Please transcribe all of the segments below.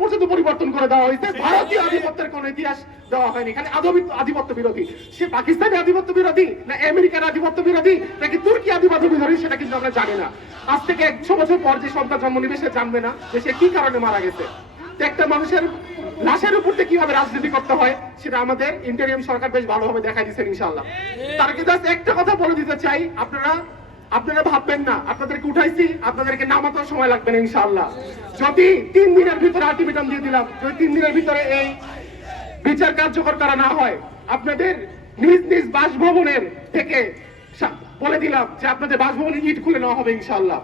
পর্যন্ত পরিবর্তন করে দেওয়া হয়েছে। ভারতীয় আধিপত্যের কোন ইতিহাস দেওয়া হয়নি। এখানে আধিপত্য বিরোধী, সে পাকিস্তানি আধিপত্য বিরোধী না আমেরিকার আধিপত্য বিরোধী নাকি তুর্কি আধিপত্য বিরোধী সেটা কিন্তু আমরা জানি না। আজ থেকে 100 বছর পর যে সন্তান জন্ম নিবে সে জানবে না যে সে কি কারণে মারা গেছে। একটা মানুষের লাশের উপর কিভাবে রাজনীতি করতে হয় সেটা আমাদের ইন্টারিয়াম সরকার বেশ ভালোভাবে দেখাই দিচ্ছেন ইনশাআল্লাহ। তার কি জাস্ট একটা কথা বলে দিতে চাই, আপনারা ভাববেন না আপনাদেরকে উঠাইছি, আপনাদেরকে নামাতেও সময় লাগবে না ইনশাআল্লাহ। যদি 3 দিনের ভিতরে আলটিমেটাম দিয়ে দিলাম, যদি 3 দিনের ভিতরে এই বিচার কার্যকর করা না হয়, আপনাদের নিজ নিজ বাসভবনের থেকে বলে দিলাম যে আপনাদের বাসভবনে ইট খুলে নেওয়া হবে ইনশাআল্লাহ।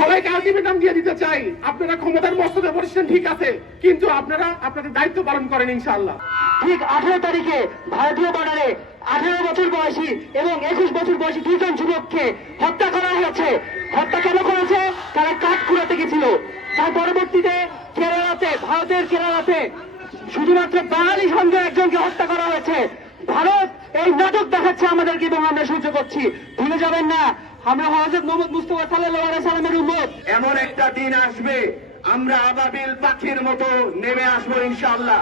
সবাইকে আলটিমেটাম দিয়ে দিতে চাই, আপনারা ক্ষমতার মস্তদে বসেছেন ঠিক আছে, কিন্তু আপনারা আপনাদের দায়িত্ব পালন করেন ইনশাআল্লাহ। ঠিক 18 তারিখে ভারতীয় বর্ডারে 18 বছর বয়সী এবং 21 বছর বয়সী 2 জন যুবককে হত্যা করা হয়েছে। হত্যা কেন করেছে? তারা কাঠ কুড়াতে গেছিল। তার পরবর্তীতে কেরালাতে, ভারতের কেরালাতে শুধুমাত্র বাঙালি সন্দেহে একজনকে হত্যা করা হয়েছে। ভারত এই নাটক দেখাচ্ছে আমাদেরকে এবং আমরা সহ্য করছি। ভুলে যাবেন না আমরা হযরত মুহাম্মদ মুস্তাফা সাল্লাল্লাহু আলাইহি সাল্লামের উম্মত। এমন একটা দিন আসবে আমরা আবাবিল পাখির মতো নেমে আসবো ইনশাআল্লাহ।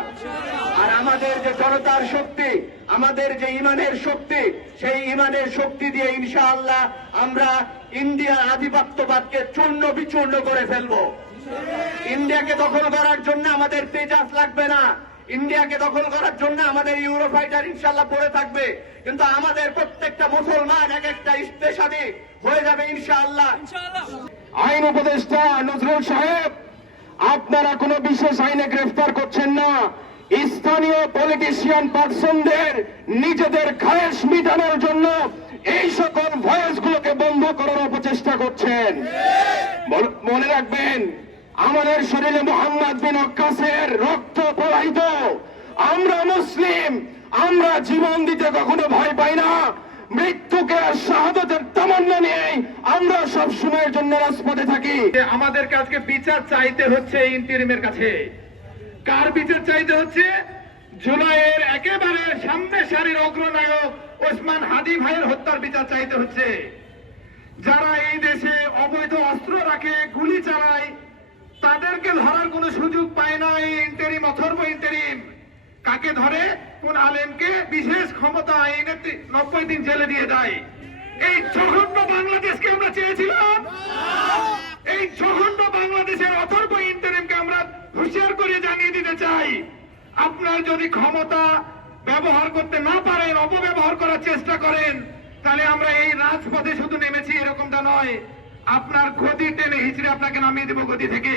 আর আমাদের যে জনতার শক্তি, আমাদের যে ইমানের শক্তি, সেই ইমানের শক্তি দিয়ে ইনশাআল্লাহ আমরা ইন্ডিয়ার আধিপত্যবাদকে চূর্ণ বিচূর্ণ করে ফেলবো। ইন্ডিয়াকে দখল করার জন্য আমাদের তেজাস লাগবে না, ইন্ডিয়াকে দখল করার জন্য আমাদের ইউরোফাইটার ইনশাআল্লাহ পড়ে থাকবে, কিন্তু আমাদের প্রত্যেকটা মুসলমান এক একটা স্পেশালি হয়ে যাবে ইনশাআল্লাহ। আইন উপদেষ্টা নজরুল সাহেব, আপনারা কোনো বিশেষ আইনে গ্রেফতার করছেন না, স্থানীয় পলিটিশিয়ান পার্সনদের নিজেদের খায়েশ মিটানোর জন্য এই সকল ভয়েস গুলোকে বন্ধ করার অপচেষ্টা করছেন। মনে রাখবেন আমাদের শরীরে মুহাম্মদ বিন ওয়াক্কাসের রক্ত প্রবাহিত। আমরা মুসলিম, আমরা জীবন দিতে কখনো ভয় পাই না। মৃত্যুকে শাহাদাতের তামান্না নিয়ে আমরা সব সময়ের জন্য রাজপথে থাকি। আমাদেরকে আজকে বিচার চাইতে হচ্ছে ইন্টারিমের কাছে। কার বিচার চাইতে হচ্ছে? জুলাইয়ের একেবারে সামনে সারির অগ্রনায়ক ওসমান হাদি ভাইয়ের হত্যার বিচার চাইতে হচ্ছে। যারা এই দেশে অবৈধ অস্ত্র রাখে, গুলি চালায়, তাদেরকে ধরার কোনো সুযোগ পায় না এই ইন্টারিম অথর্ব ইন্টারিম। কাকে ধরে? কোন আলেমকে বিশেষ ক্ষমতা আইনে 90 দিন জেলে দিয়ে দেয়। এই জঘন্য বাংলাদেশকে আমরা চেয়েছিলাম? এই জঘন্য বাংলাদেশের অথর্ব ইন্টারিমকে আমরা হুঁশিয়ার করে জানিয়ে দিতে চাই, আপনার যদি ক্ষমতা ব্যবহার করতে না পারেন, অপব্যবহার করার চেষ্টা করেন, তাহলে আমরা এই রাজপথে শুধু নেমেছি এরকমটা নয়, আপনার গদি টেনে হিচড়ে আপনাকে নামিয়ে দেবো গদি থেকে।